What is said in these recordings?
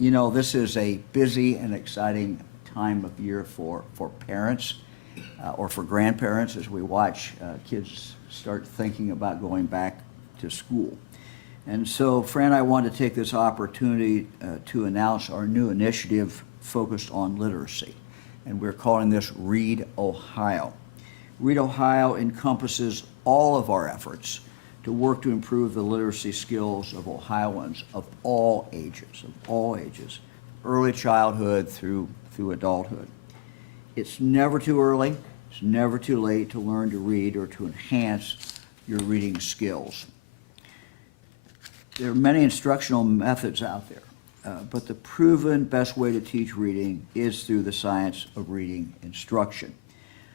You know, this is a busy and exciting time of year for parents or for grandparents as we watch kids start thinking about going back to school. And so, Fran and I want to take this opportunity to announce our new initiative focused on literacy. And we're calling this ReadOhio. ReadOhio encompasses all of our efforts to work to improve the literacy skills of Ohioans of all ages, early childhood through adulthood. It's never too early, it's never too late to learn to read or to enhance your reading skills. There are many instructional methods out there, but the proven best way to teach reading is through the science of reading instruction.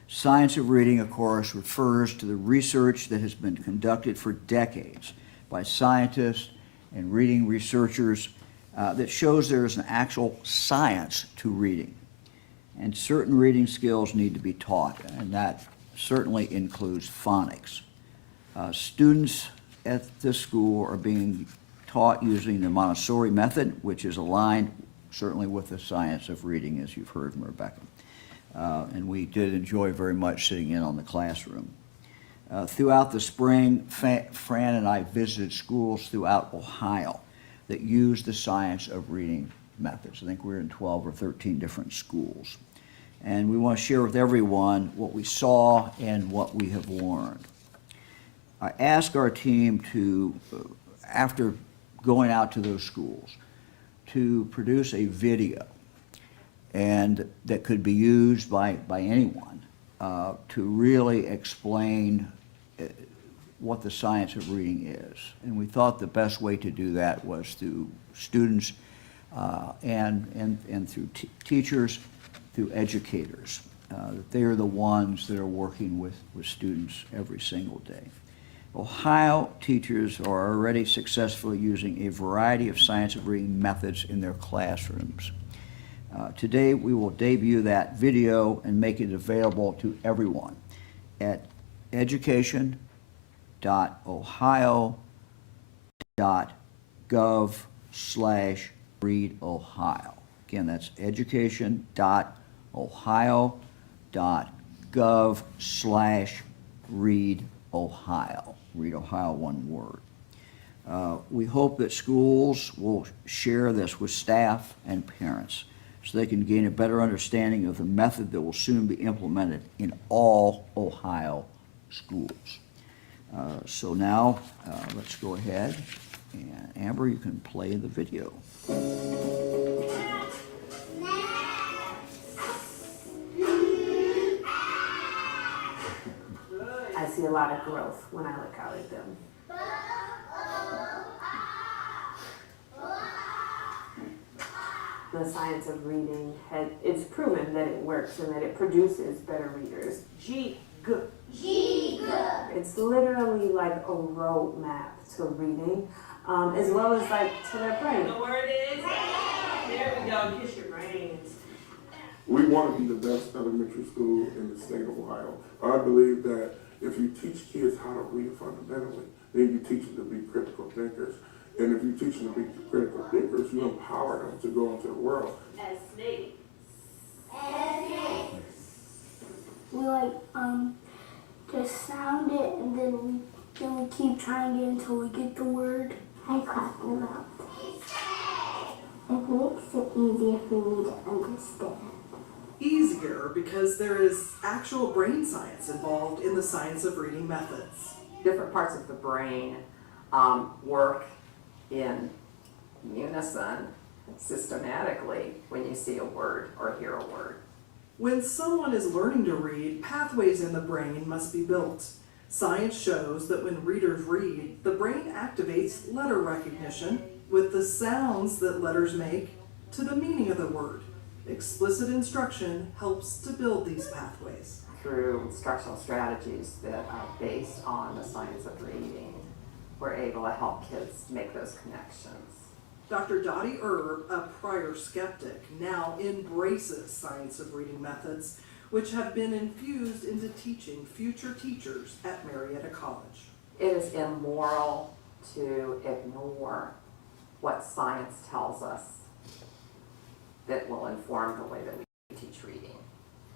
Science of reading, of course, refers to the research that has been conducted for decades by scientists and reading researchers that shows there is an actual science to reading. And certain reading skills need to be taught, and that certainly includes phonics. Students at this school are being taught using the Montessori method, which is aligned certainly with the science of reading, as you've heard from Rebecca. And we did enjoy very much sitting in on the classroom. Throughout the spring, Fran and I visited schools throughout Ohio that use the science of reading methods. I think we're in 12 or 13 different schools. And we want to share with everyone what we saw and what we have learned. I asked our team to, after going out to those schools, to produce a video and that could be used by anyone to really explain what the science of reading is. And we thought the best way to do that was through students and through teachers, through educators. That they are the ones that are working with students every single day. Ohio teachers are already successfully using a variety of science of reading methods in their classrooms. Today we will debut that video and make it available to everyone at education.ohio.gov/readohio. Again, that's education.ohio.gov/readohio. Read Ohio, one word. We hope that schools will share this with staff and parents so they can gain a better understanding of the method that will soon be implemented in all Ohio schools. So now, let's go ahead, and Amber, you can play the video. I see a lot of growth when I look out at them. The science of reading, it's proven that it works and that it produces better readers. G. It's literally like a roadmap to reading, as well as like to their brain. The word is, there we go, kiss your brains. We want to be the best elementary school in the state of Ohio. I believe that if you teach kids how to read fundamentally, then you teach them to be critical thinkers. And if you teach them to be critical thinkers, you empower them to go into the world. As Nate. We just sound it and then we keep trying it until we get the word. I clap them out. It makes it easier for me to understand. Easier because there is actual brain science involved in the science of reading methods. Different parts of the brain work in unison systematically when you see a word or hear a word. When someone is learning to read, pathways in the brain must be built. Science shows that when readers read, the brain activates letter recognition with the sounds that letters make to the meaning of the word. Explicit instruction helps to build these pathways. Through instructional strategies that are based on the science of reading, we're able to help kids make those connections. Dr. Dottie Erb, a prior skeptic, now embraces science of reading methods, which have been infused into teaching future teachers at Marietta College. It is immoral to ignore what science tells us that will inform the way that we teach reading.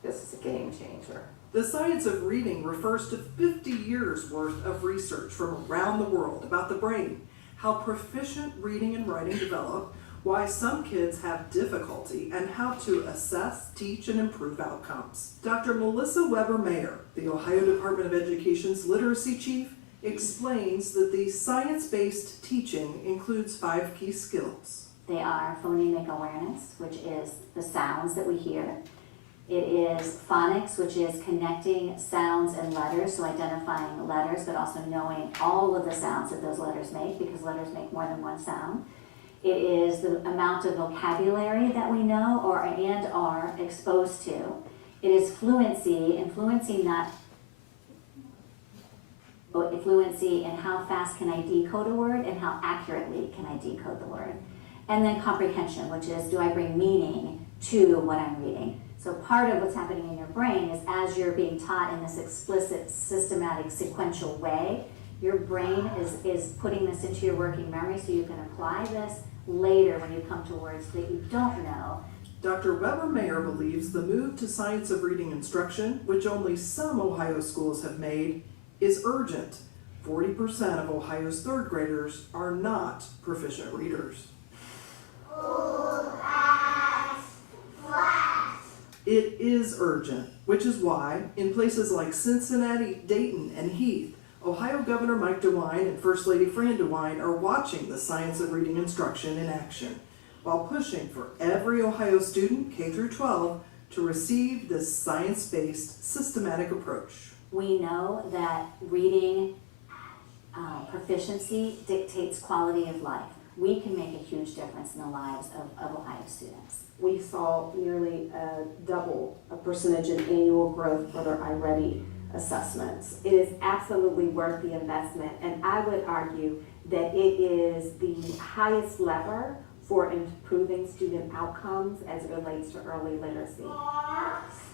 This is a game changer. The science of reading refers to 50 years worth of research from around the world about the brain, how proficient reading and writing develop, why some kids have difficulty, and how to assess, teach, and improve outcomes. Dr. Melissa Weber-Mayer, the Ohio Department of Education's literacy chief, explains that the science-based teaching includes 5 key skills. They are phonemic awareness, which is the sounds that we hear. It is phonics, which is connecting sounds and letters, so identifying letters, but also knowing all of the sounds that those letters make, because letters make more than one sound. It is the amount of vocabulary that we know and are exposed to. It is fluency, and fluency in how fast can I decode a word and how accurately can I decode the word. And then comprehension, which is, do I bring meaning to what I'm reading? So part of what's happening in your brain is, as you're being taught in this explicit, systematic, sequential way, your brain is putting this into your working memory so you can apply this later when you come to words that you don't know. Dr. Weber-Mayer believes the move to science of reading instruction, which only some Ohio schools have made, is urgent. 40% of Ohio's 3rd graders are not proficient readers. It is urgent, which is why, in places like Cincinnati, Dayton, and Heath, Ohio Governor Mike DeWine and First Lady Fran DeWine are watching the science of reading instruction in action, while pushing for every Ohio student, K through 12, to receive this science-based, systematic approach. We know that reading proficiency dictates quality of life. We can make a huge difference in the lives of Ohio students. We saw nearly double a percentage in annual growth for their iReady assessments. It is absolutely worth the investment, and I would argue that it is the highest lever for improving student outcomes as it relates to early literacy.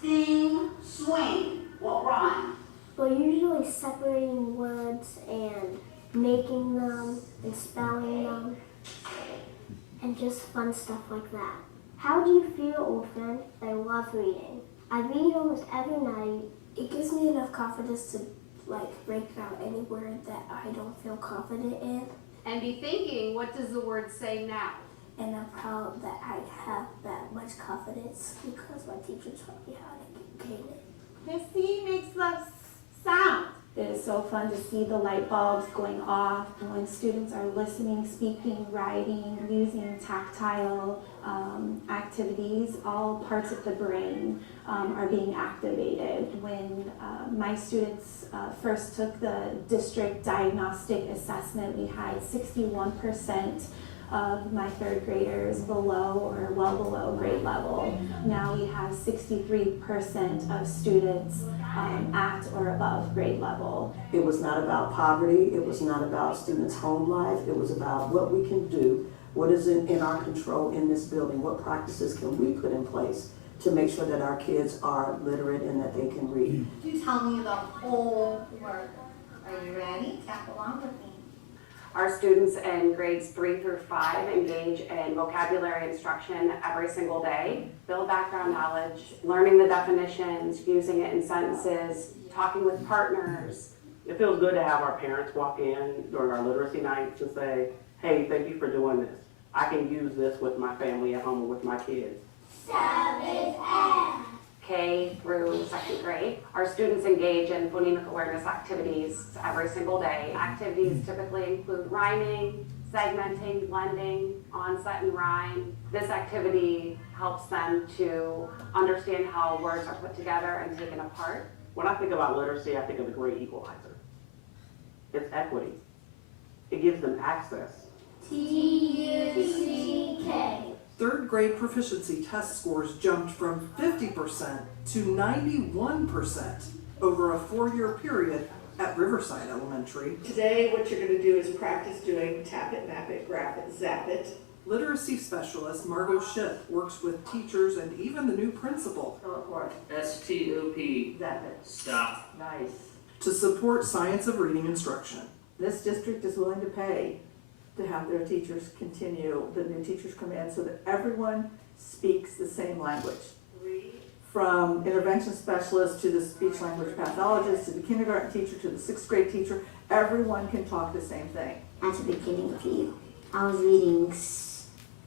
Sing, swing. What rhyme? We're usually separating words and making them and spelling them and just fun stuff like that. How do you feel, old friend? I love reading. I read almost every night. It gives me enough confidence to break down any word that I don't feel confident in. And be thinking, what does the word say now? And I'm proud that I have that much confidence because my teacher taught me how to gain it. The C makes the sound. It is so fun to see the light bulbs going off when students are listening, speaking, writing, using tactile activities. All parts of the brain are being activated. When my students first took the district diagnostic assessment, we had 61% of my 3rd graders below or well below grade level. Now we have 63% of students at or above grade level. It was not about poverty, it was not about students' home life, it was about what we can do, what is in our control in this building, what practices can we put in place to make sure that our kids are literate and that they can read. You tell me the whole word. Are you ready? Tap along with me. Our students in grades 3 through 5 engage in vocabulary instruction every single day, build background knowledge, learning the definitions, using it in sentences, talking with partners. It feels good to have our parents walk in during our literacy nights and say, hey, thank you for doing this. I can use this with my family at home or with my kids. 7F. K through 2nd grade. Our students engage in phonemic awareness activities every single day. Activities typically include rhyming, segmenting, blending, onset and rhyme. This activity helps them to understand how words are put together and taken apart. When I think about literacy, I think of the great equalizer. It's equity. It gives them access. T-U-C-K. 3rd grade proficiency test scores jumped from 50% to 91% over a 4-year period at Riverside Elementary. Today, what you're going to do is practice doing tap it, map it, graph it, zap it. Literacy specialist Margot Schiff works with teachers and even the new principal S-T-O-P. Zap it. Stop. Nice. to support science of reading instruction. This district is willing to pay to have their teachers continue, the new teachers come in, so that everyone speaks the same language. From intervention specialist to the speech language pathologist, to the kindergarten teacher, to the 6th grade teacher, everyone can talk the same thing. At the beginning of the year, I was reading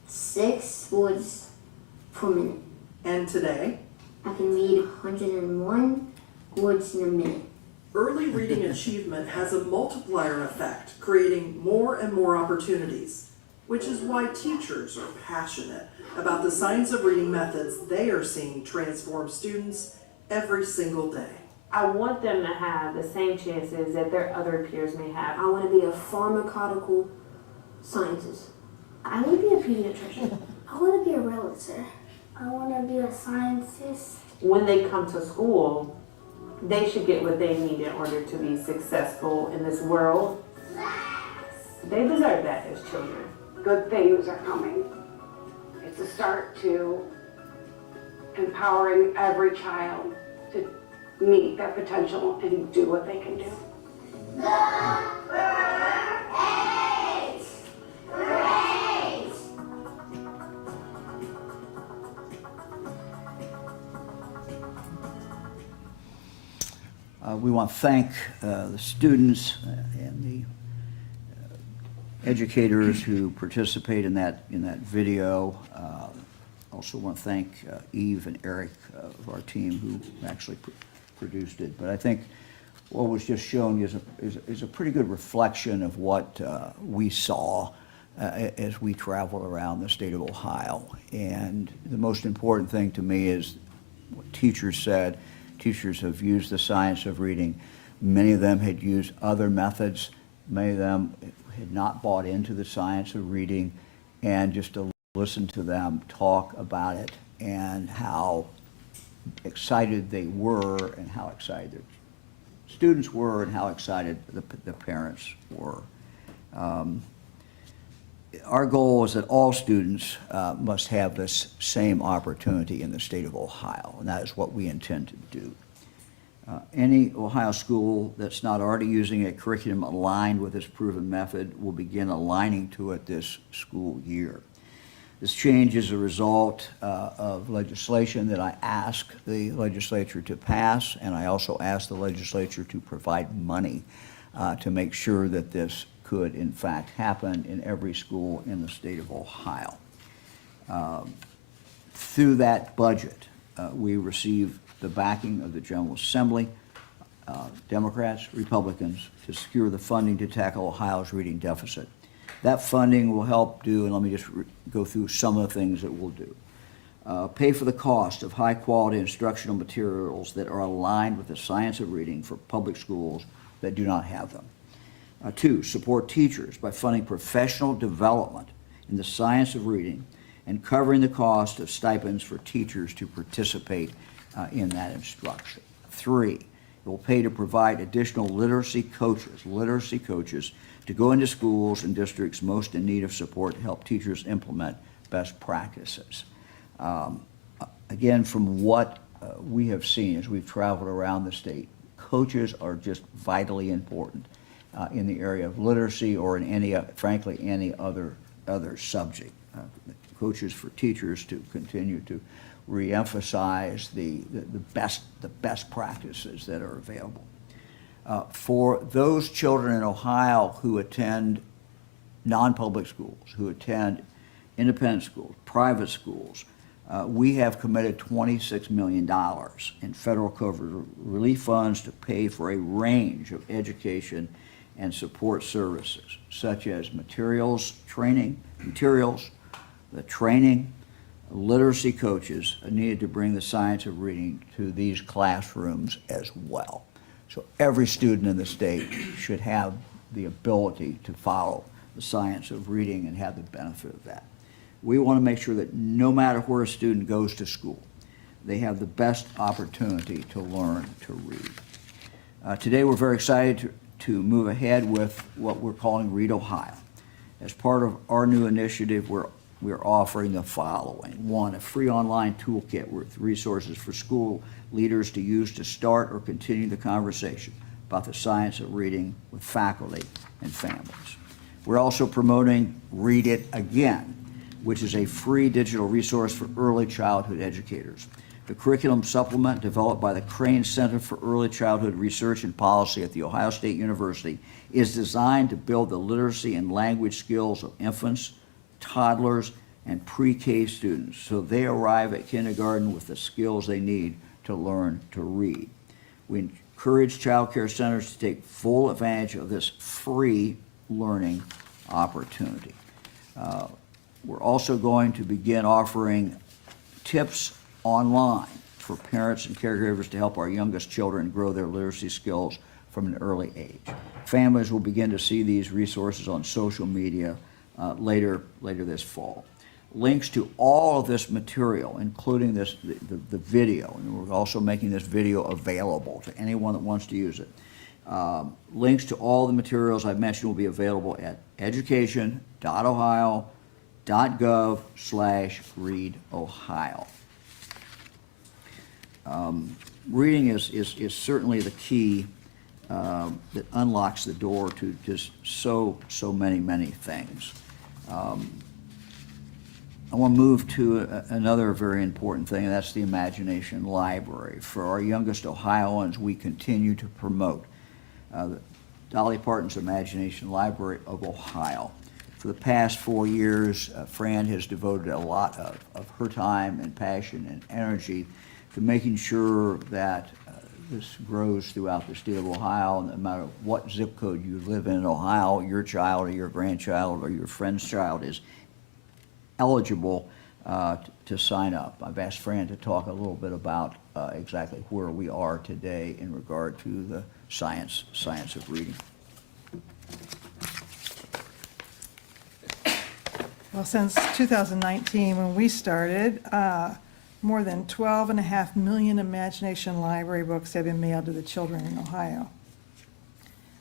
6 words per minute. And today, I can read 101 words in a minute. early reading achievement has a multiplier effect, creating more and more opportunities, which is why teachers are passionate about the science of reading methods they are seeing transform students every single day. I want them to have the same chances that their other peers may have. I want to be a pharmacological scientist. I want to be a pediatrician. I want to be a realtor. I want to be a scientist. When they come to school, they should get what they need in order to be successful in this world. They deserve that as children. Good things are coming. It's a start to empowering every child to meet their potential and do what they can do. We want to thank the students and the educators who participate in that video. Also want to thank Eve and Eric of our team who actually produced it. But I think what was just shown is a pretty good reflection of what we saw as we traveled around the state of Ohio. And the most important thing to me is what teachers said. Teachers have used the science of reading. Many of them had used other methods. Many of them had not bought into the science of reading, and just to listen to them talk about it and how excited they were and how excited their students were and how excited the parents were. Our goal is that all students must have this same opportunity in the state of Ohio, and that is what we intend to do. Any Ohio school that's not already using a curriculum aligned with this proven method will begin aligning to it this school year. This change is a result of legislation that I asked the legislature to pass, and I also asked the legislature to provide money to make sure that this could in fact happen in every school in the state of Ohio. Through that budget, we received the backing of the General Assembly, Democrats, Republicans, to secure the funding to tackle Ohio's reading deficit. That funding will help do, and let me just go through some of the things that we'll do. Pay for the cost of high-quality instructional materials that are aligned with the science of reading for public schools that do not have them. 2, support teachers by funding professional development in the science of reading and covering the cost of stipends for teachers to participate in that instruction. 3, it will pay to provide additional literacy coaches to go into schools and districts most in need of support to help teachers implement best practices. Again, from what we have seen as we've traveled around the state, coaches are just vitally important in the area of literacy or in any, frankly, any other subject. Coaches for teachers to continue to re-emphasize the best practices that are available. For those children in Ohio who attend non-public schools, who attend independent schools, private schools, we have committed $26 million in federal COVID relief funds to pay for a range of education and support services, such as the training, literacy coaches needed to bring the science of reading to these classrooms as well. So every student in the state should have the ability to follow the science of reading and have the benefit of that. We want to make sure that no matter where a student goes to school, they have the best opportunity to learn to read. Today we're very excited to move ahead with what we're calling ReadOhio. As part of our new initiative, we're offering the following. 1, a free online toolkit with resources for school leaders to use to start or continue the conversation about the science of reading with faculty and families. We're also promoting Read It Again, which is a free digital resource for early childhood educators. The curriculum supplement developed by the Crane Center for Early Childhood Research and Policy at The Ohio State University is designed to build the literacy and language skills of infants, toddlers, and pre-K students so they arrive at kindergarten with the skills they need to learn to read. We encourage child care centers to take full advantage of this free learning opportunity. We're also going to begin offering tips online for parents and caregivers to help our youngest children grow their literacy skills from an early age. Families will begin to see these resources on social media later this fall. Links to all of this material, including the video, and we're also making this video available to anyone that wants to use it. Links to all the materials I've mentioned will be available at education.ohio.gov/readohio. Reading is certainly the key that unlocks the door to just so many things. I want to move to another very important thing, and that's the Imagination Library. For our youngest Ohioans, we continue to promote Dolly Parton's Imagination Library of Ohio. For the past 4 years, Fran has devoted a lot of her time and passion and energy to making sure that this grows throughout the state of Ohio. No matter what zip code you live in Ohio, your child or your grandchild or your friend's child is eligible to sign up. I've asked Fran to talk a little bit about exactly where we are today in regard to the science of reading. Well, since 2019, when we started, more than 12.5 million Imagination Library books have been mailed to the children in Ohio.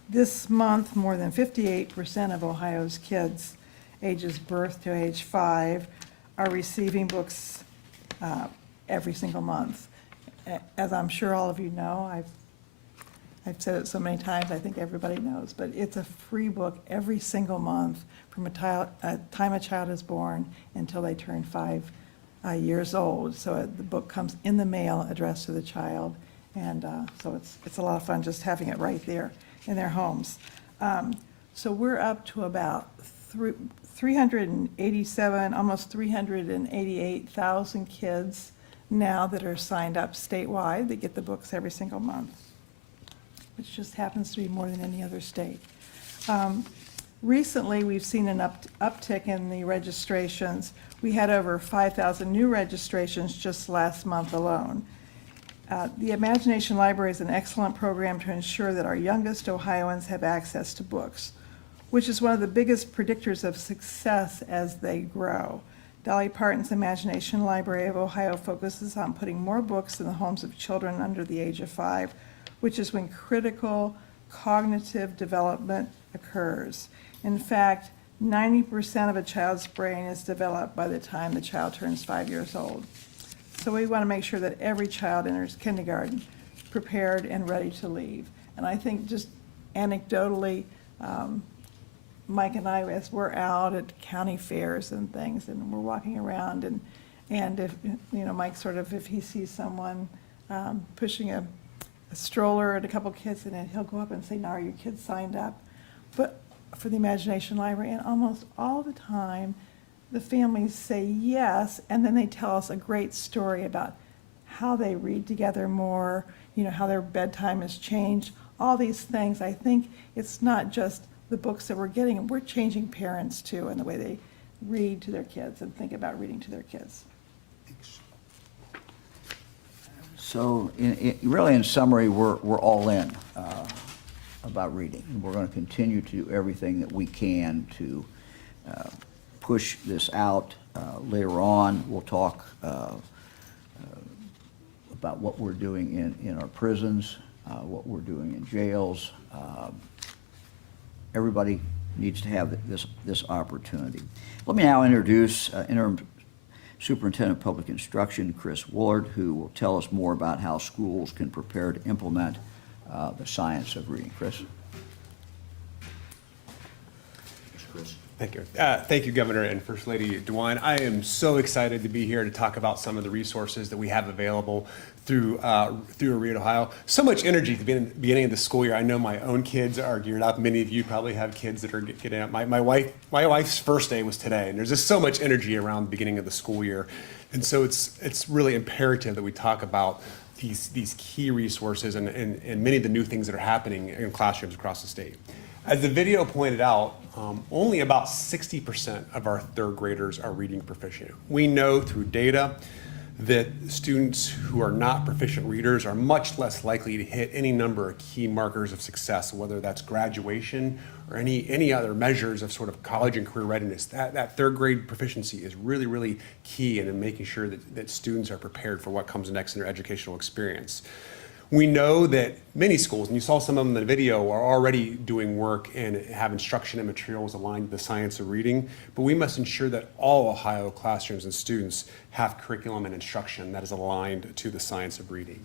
This month, more than 58% of Ohio's kids ages birth to age 5 are receiving books every single month. As I'm sure all of you know, I've said it so many times, I think everybody knows, but it's a free book every single month from a time a child is born until they turn 5 years old. So the book comes in the mail addressed to the child, and so it's a lot of fun just having it right there in their homes. So we're up to about 387, almost 388,000 kids now that are signed up statewide that get the books every single month, which just happens to be more than any other state. Recently, we've seen an uptick in the registrations. We had over 5,000 new registrations just last month alone. The Imagination Library is an excellent program to ensure that our youngest Ohioans have access to books, which is one of the biggest predictors of success as they grow. Dolly Parton's Imagination Library of Ohio focuses on putting more books in the homes of children under the age of 5, which is when critical cognitive development occurs. In fact, 90% of a child's brain is developed by the time the child turns 5 years old. So we want to make sure that every child enters kindergarten prepared and ready to leave. And I think just anecdotally, Mike and I, as we're out at county fairs and things, and we're walking around, and if, you know, Mike sort of, if he sees someone pushing a stroller and a couple kids in it, he'll go up and say, "Now, are your kids signed up?" But for the Imagination Library, and almost all the time, the families say yes, and then they tell us a great story about how they read together more, you know, how their bedtime has changed, all these things. I think it's not just the books that we're getting, we're changing parents too in the way they read to their kids and think about reading to their kids. So really in summary, we're all in about reading. We're going to continue to do everything that we can to push this out. Later on, we'll talk about what we're doing in our prisons, what we're doing in jails. Everybody needs to have this opportunity. Let me now introduce Interim Superintendent of Public Instruction, Chris Woolard, who will tell us more about how schools can prepare to implement the science of reading. Chris? Chris. Thank you. Thank you, Governor and First Lady DeWine. I am so excited to be here to talk about some of the resources that we have available through ReadOhio. So much energy at the beginning of the school year. I know my own kids are geared up. Many of you probably have kids that are getting up. My wife's first day was today, and there's just so much energy around the beginning of the school year. And so it's really imperative that we talk about these key resources and many of the new things that are happening in classrooms across the state. As the video pointed out, only about 60% of our third graders are reading proficient. We know through data that students who are not proficient readers are much less likely to hit any number of key markers of success, whether that's graduation or any other measures of sort of college and career readiness. That third grade proficiency is really, really key in making sure that students are prepared for what comes next in their educational experience. We know that many schools, and you saw some of them in the video, are already doing work and have instruction and materials aligned to the science of reading, but we must ensure that all Ohio classrooms and students have curriculum and instruction that is aligned to the science of reading.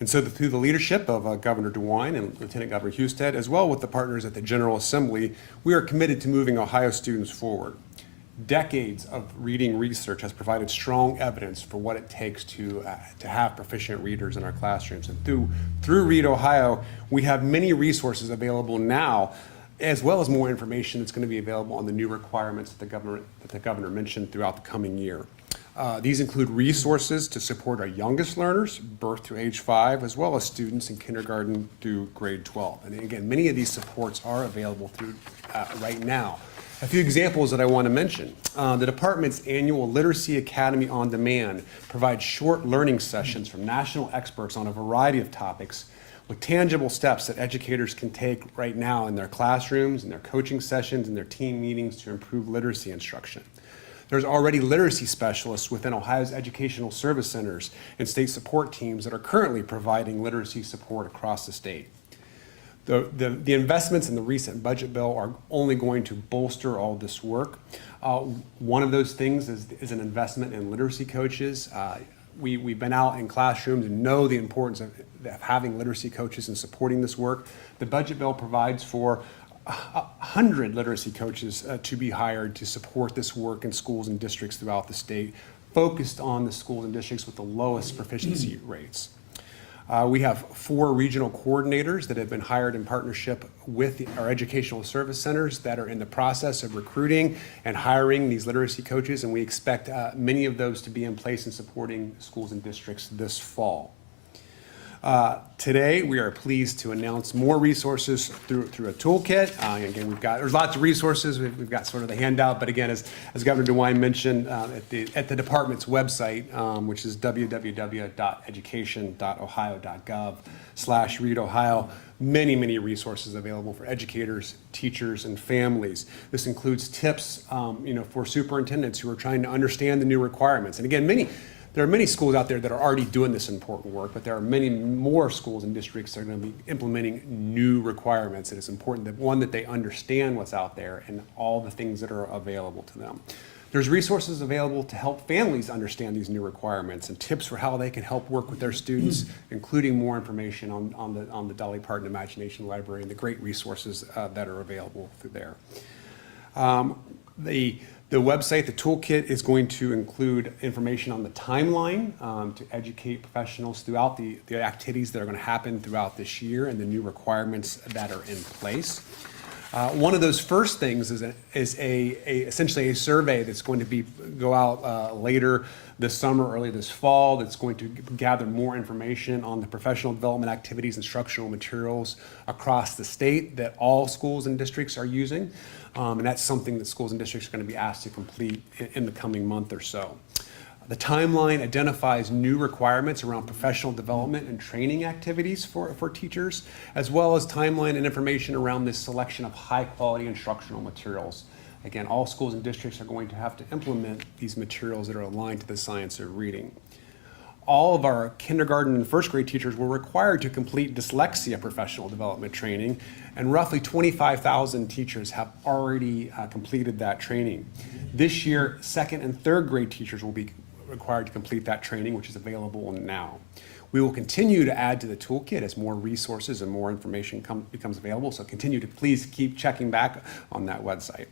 And so through the leadership of Governor DeWine and Lieutenant Governor Husted, as well with the partners at the General Assembly, we are committed to moving Ohio students forward. Decades of reading research has provided strong evidence for what it takes to have proficient readers in our classrooms. And through ReadOhio, we have many resources available now, as well as more information that's going to be available on the new requirements that the governor mentioned throughout the coming year. These include resources to support our youngest learners, birth through age 5, as well as students in kindergarten through grade 12. And again, many of these supports are available through right now. A few examples that I want to mention. The department's annual Literacy Academy on Demand provides short learning sessions from national experts on a variety of topics with tangible steps that educators can take right now in their classrooms, in their coaching sessions, in their team meetings to improve literacy instruction. There's already literacy specialists within Ohio's educational service centers and state support teams that are currently providing literacy support across the state. The investments in the recent budget bill are only going to bolster all this work. One of those things is an investment in literacy coaches. We've been out in classrooms and know the importance of having literacy coaches and supporting this work. The budget bill provides for 100 literacy coaches to be hired to support this work in schools and districts throughout the state, focused on the schools and districts with the lowest proficiency rates. We have 4 regional coordinators that have been hired in partnership with our educational service centers that are in the process of recruiting and hiring these literacy coaches, and we expect many of those to be in place and supporting schools and districts this fall. Today, we are pleased to announce more resources through a toolkit. Again, there's lots of resources. We've got sort of the handout, but again, as Governor DeWine mentioned, at the department's website, which is www.education.ohio.gov/ReadOhio, many resources available for educators, teachers, and families. This includes tips, for superintendents who are trying to understand the new requirements. And again, there are many schools out there that are already doing this important work, but there are many more schools and districts that are going to be implementing new requirements, and it's important that they understand what's out there and all the things that are available to them. There's resources available to help families understand these new requirements and tips for how they can help work with their students, including more information on the Dolly Parton Imagination Library and the great resources that are available through there. The website, the toolkit, is going to include information on the timeline to educate professionals throughout the activities that are going to happen throughout this year and the new requirements that are in place. One of those first things is essentially a survey that's going to go out later this summer, early this fall, that's going to gather more information on the professional development activities, instructional materials across the state that all schools and districts are using. And that's something that schools and districts are going to be asked to complete in the coming month or so. The timeline identifies new requirements around professional development and training activities for teachers, as well as timeline and information around this selection of high-quality instructional materials. Again, all schools and districts are going to have to implement these materials that are aligned to the science of reading. All of our kindergarten and first grade teachers were required to complete dyslexia professional development training, and roughly 25,000 teachers have already completed that training. This year, second and third grade teachers will be required to complete that training, which is available now. We will continue to add to the toolkit as more resources and more information becomes available, so continue to please keep checking back on that website.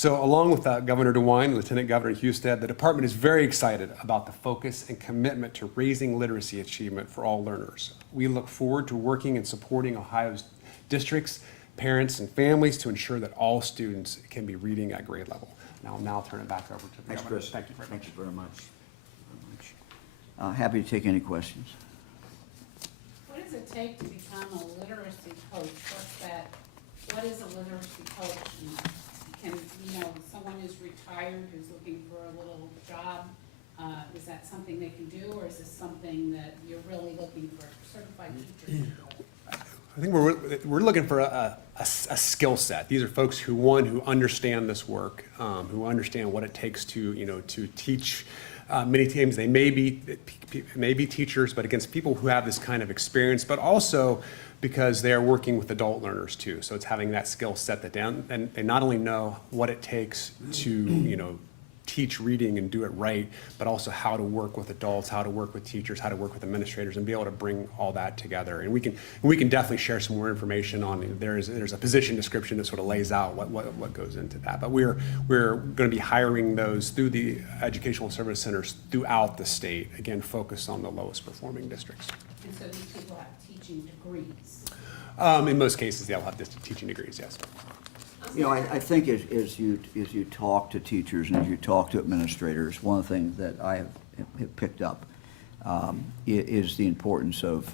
So along with Governor DeWine, Lieutenant Governor Husted, the department is very excited about the focus and commitment to raising literacy achievement for all learners. We look forward to working and supporting Ohio's districts, parents, and families to ensure that all students can be reading at grade level. Now I'll now turn it back over to the Thanks, Governor. Chris. Thank you very much. Thank you very much. Happy to take any questions. What does it take to become a literacy coach? What is a literacy coach? And can, someone who's retired, who's looking for a little job, is that something they can do, or is this something that you're really looking for certified teachers? I think we're looking for a skill set. These are folks who understand this work, who understand what it takes to to teach. Many times they may be teachers, but against people who have this kind of experience, but also because they are working with adult learners too. So it's having that skill set and they not only know what it takes to teach reading and do it right, but also how to work with adults, how to work with teachers, how to work with administrators, and be able to bring all that together. And we can definitely share some more information on. There's a position description that sort of lays out what goes into that. But we're going to be hiring those through the educational service centers throughout the state. Again, focused on the lowest performing districts. And so these people have teaching degrees. In most cases, they'll have teaching degrees. Yes. I think as you talk to teachers and as you talk to administrators, one of the things that I have picked up is the importance of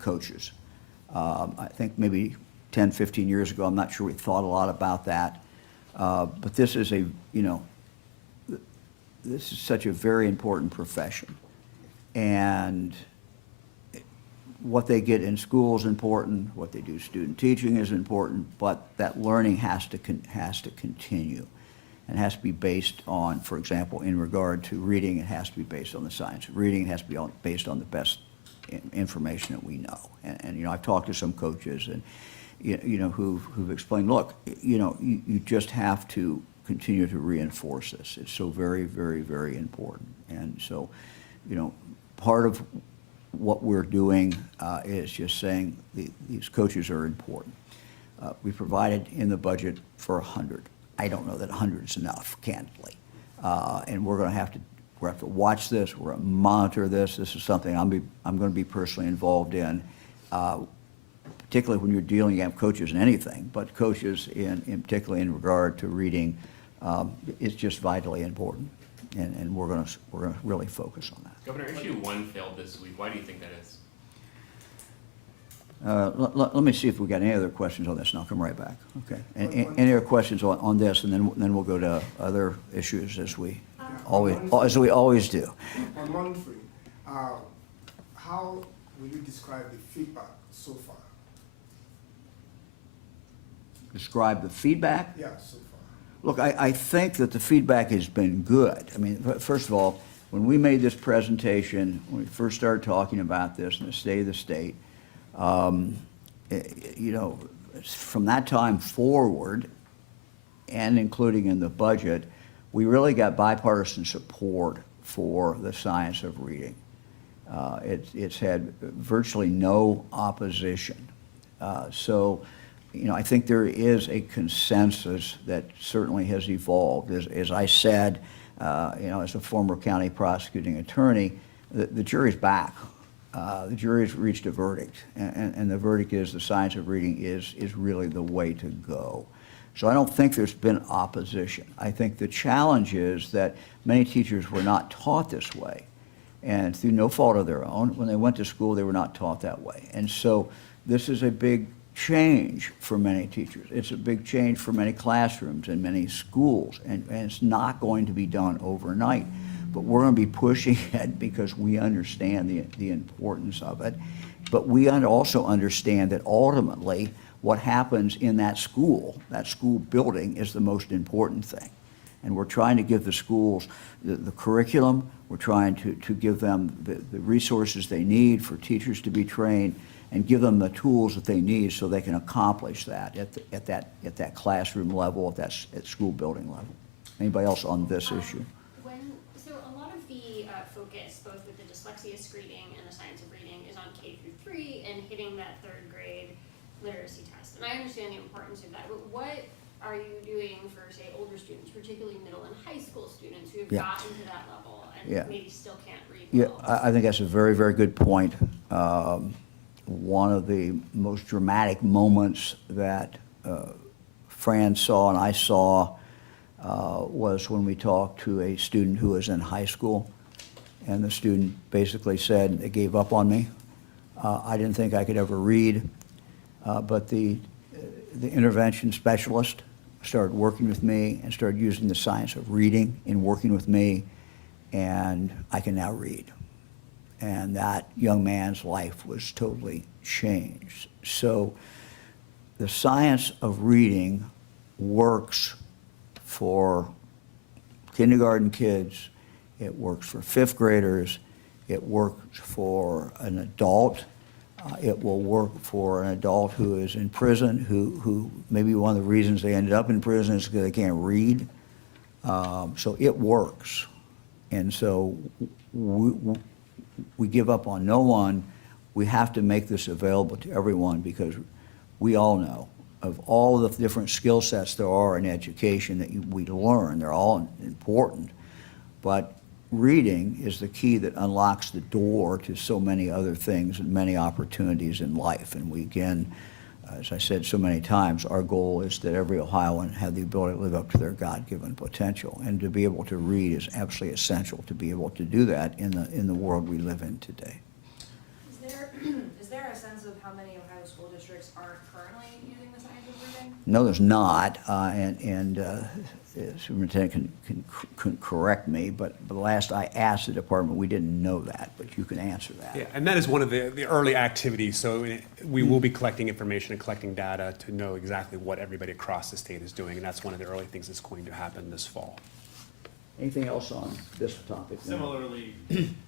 coaches. I think maybe 10, 15 years ago, I'm not sure we thought a lot about that, but this is this is such a very important profession, and what they get in school is important, what they do student teaching is important, but that learning has to continue and has to be based on, for example, in regard to reading, it has to be based on the science of reading, it has to be based on the best information that we know. And I've talked to some coaches and who've explained, look, you just have to continue to reinforce this. It's so very, very, very important. And so, part of what we're doing is just saying these coaches are important. We provided in the budget for 100. I don't know that 100 is enough, candidly. And we're going to have to watch this. We're going to monitor this. This is something I'm going to be personally involved in, particularly when you're dealing with coaches in anything, but coaches in particularly in regard to reading is just vitally important. And we're going to really focus on that. Governor, issue 1 failed this week. Why do you think that is? Let me see if we got any other questions on this, and I'll come right back. Okay. Any other questions on this, and then we'll go to other issues as we always do. On 1-3, how will you describe the feedback so far? Describe the feedback? Yeah, so far. Look, I think that the feedback has been good. I mean, first of all, when we made this presentation, when we first started talking about this in the state of the state, from that time forward, and including in the budget, we really got bipartisan support for the science of reading. It's had virtually no opposition. I think there is a consensus that certainly has evolved. As I said, as a former county prosecuting attorney, the jury's back. The jury's reached a verdict, and the verdict is the science of reading is really the way to go. So I don't think there's been opposition. I think the challenge is that many teachers were not taught this way, and through no fault of their own, when they went to school, they were not taught that way. And so this is a big change for many teachers. It's a big change for many classrooms and many schools, and it's not going to be done overnight. But we're going to be pushing it because we understand the importance of it. But we also understand that ultimately what happens in that school building, is the most important thing. And we're trying to give the schools the curriculum. We're trying to give them the resources they need for teachers to be trained, and give them the tools that they need so they can accomplish that at that classroom level, at school building level. Anybody else on this issue? So a lot of the focus, both with the dyslexia screening and the science of reading, is on K through 3 and hitting that 3rd grade literacy test. And I understand the importance of that, but what are you doing for, say, older students, particularly middle and high school students who have Yeah. gotten to that level and Yeah. maybe still can't read Yeah, well? I think that's a very, very good point. One of the most dramatic moments that Fran saw and I saw was when we talked to a student who was in high school, and the student basically said, "They gave up on me. I didn't think I could ever read," but the intervention specialist started working with me and started using the science of reading in working with me, and I can now read. And that young man's life was totally changed. So the science of reading works for kindergarten kids, it works for fifth graders, it works for an adult, it will work for an adult who is in prison, who maybe one of the reasons they ended up in prison is because they can't read. So it works. And so we give up on no one. We have to make this available to everyone because we all know of all the different skill sets there are in education that we learn. They're all important. But reading is the key that unlocks the door to so many other things and many opportunities in life. And we, again, as I said so many times, our goal is that every Ohioan have the ability to live up to their God-given potential. And to be able to read is absolutely essential to be able to do that in the world we live in today. Is there a sense of how many Ohio school districts aren't currently using the science of reading? No, there's not, and the superintendent can correct me, but the last I asked the department, we didn't know that, but you can answer that. Yeah, and that is one of the early activities. So we will be collecting information and collecting data to know exactly what everybody across the state is doing, and that's one of the early things that's going to happen this fall. Anything else on this topic? Similarly,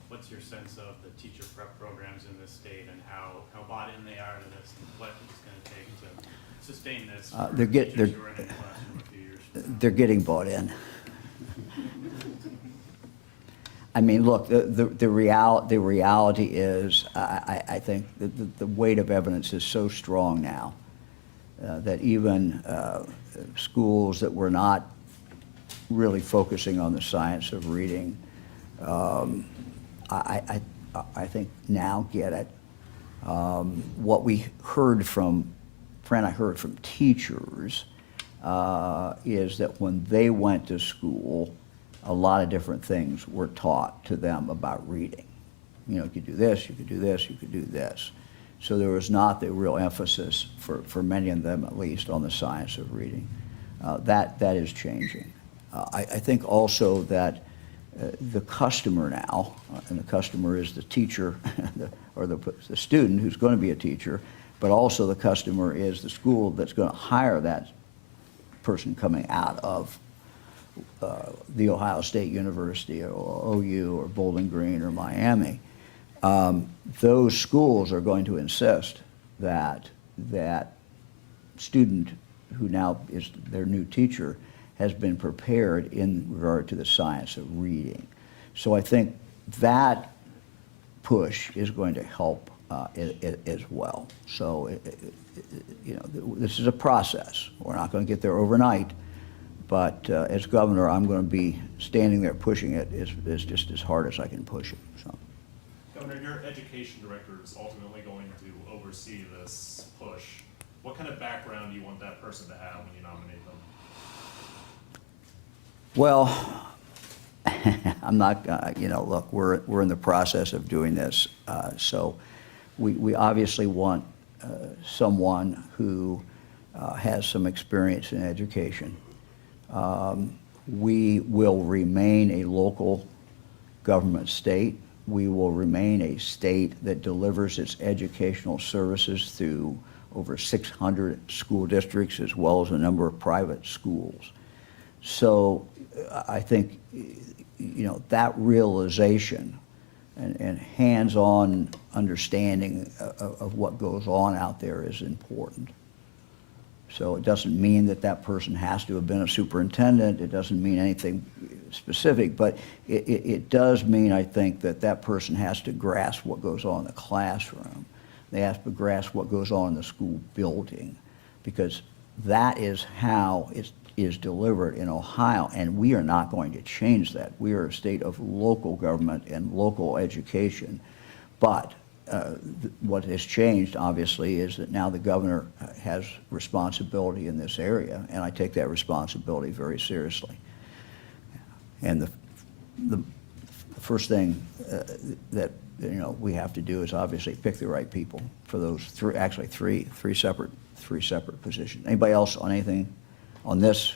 what's your sense of the teacher prep programs in this state and how bought in they are to this and what it's going to take to sustain this? They're getting bought in. I mean, look, the reality is, I think the weight of evidence is so strong now that even schools that were not really focusing on the science of reading, I think now get it. What we heard from, Fran, I heard from teachers is that when they went to school, a lot of different things were taught to them about reading. You know, you could do this, you could do this, you could do this. So there was not the real emphasis, for many of them at least, on the science of reading. That is changing. I think also that the customer now, and the customer is the teacher or the student who's going to be a teacher, but also the customer is the school that's going to hire that person coming out of the Ohio State University or OU or Bowling Green or Miami. Those schools are going to insist that that student who now is their new teacher has been prepared in regard to the science of reading. So I think that push is going to help as well. So, you know, this is a process. We're not going to get there overnight, but as governor, I'm going to be standing there pushing it as just as hard as I can push it. So. Governor, your education director is ultimately going to oversee this push. What kind of background do you want that person to have when you nominate them? Well, I'm not, you know, look, we're in the process of doing this, so we obviously want someone who has some experience in education. We will remain a local government state. We will remain a state that delivers its educational services through over 600 school districts as well as a number of private schools. So I think, you know, that realization and hands-on understanding of what goes on out there is important. So it doesn't mean that that person has to have been a superintendent. It doesn't mean anything specific, but it does mean, I think, that that person has to grasp what goes on in the classroom. They have to grasp what goes on in the school building, because that is how it is delivered in Ohio, and we are not going to change that. We are a state of local government and local education. But what has changed, obviously, is that now the governor has responsibility in this area, and I take that responsibility very seriously. And the first thing that we have to do is obviously pick the right people for those three separate positions. Anybody else on anything on this?